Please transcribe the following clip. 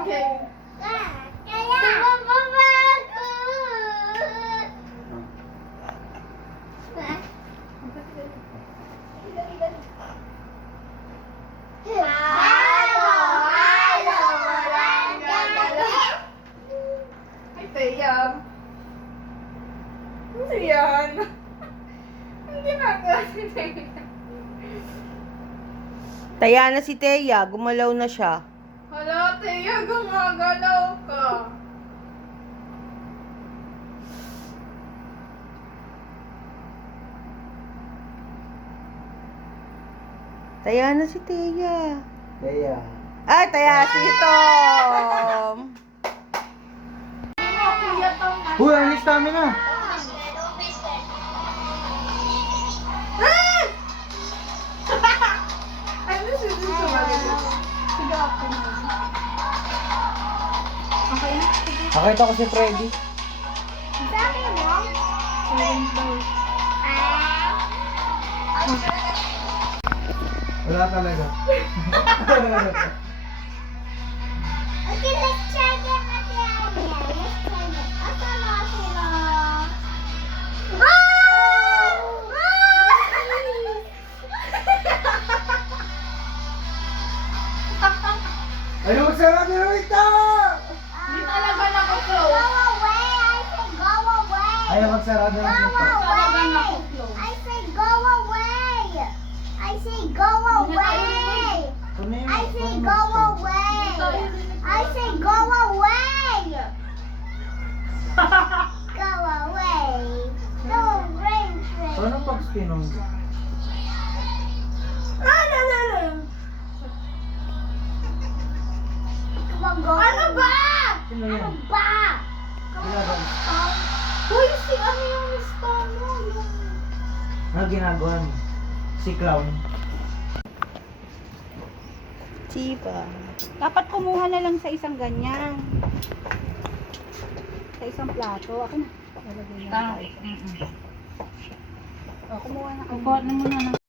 Okay. Ay, Teya. Ano yan? Ang ginagawa si Teya. Taya na si Teya, gumalaw na siya. Hala, Teya, gumagalaw ka. Taya na si Teya. Kaya. Ay, taya si Tom. Uy, ang stamina. Ano si sumali dito? Sige, ako na. Okay na? Sige. Nakita ko si Freddy. Wala talaga. Okay, let's try again at the end. Let's try again. Ano magsara na ito? Hindi talaga Go naka-close. away! I say go away! Ayaw magsara na Go ito. Talaga away! naka-close. I say go away! I say go away! I say go away! I say go away! Go away! Don't rain rain! Paano pag spinong? Ano ba? Sino yan? Ba? Wala ba? Uy, si ano yung misto mo? Ano ginagawa niyo? Si Clown. Chiba. Dapat kumuha na lang sa isang ganyan. Sa isang plato. Ako na. Lalagay na tayo. Mm-mm. O, kumuha na kayo. Kukuha na muna ng